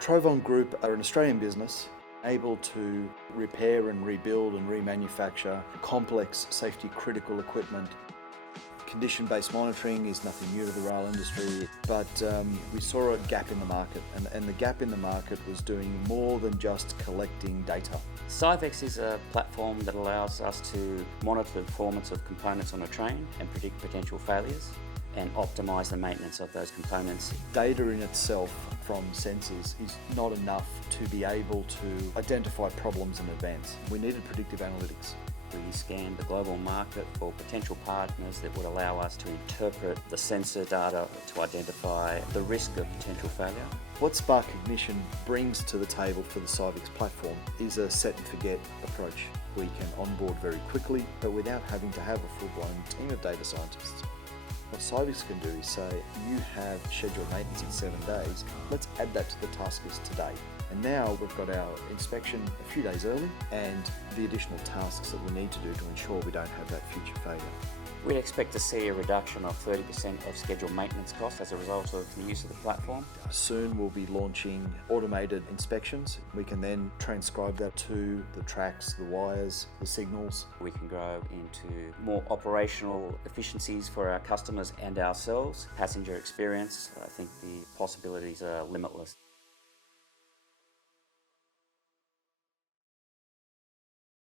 Trovon Group are an Australian business able to repair and rebuild and remanufacture complex safety critical equipment. Condition-based monitoring is nothing new to the rail industry, but we saw a gap in the market, and the gap in the market was doing more than just collecting data. SYVX is a platform that allows us to monitor the performance of components on a train and predict potential failures and optimise the maintenance of those components. Data in itself from sensors is not enough to be able to identify problems in advance. We needed predictive analytics. We scanned the global market for potential partners that would allow us to interpret the sensor data to identify the risk of potential failure. What Spark Ignition brings to the table for the SYVX platform is a set and forget approach. We can onboard very quickly, but without having to have a full-blown team of data scientists. What SYVX can do is say, you have scheduled maintenance in 7 days, let's add that to the task list today. And now we've got our inspection a few days early and the additional tasks that we need to do to ensure we don't have that future failure. We expect to see a reduction of 30% of scheduled maintenance costs as a result of the use of the platform. Soon we'll be launching automated inspections. We can then transcribe that to the tracks, the wires, the signals. We can grow into more operational efficiencies for our customers and ourselves. Passenger experience, I think the possibilities are limitless.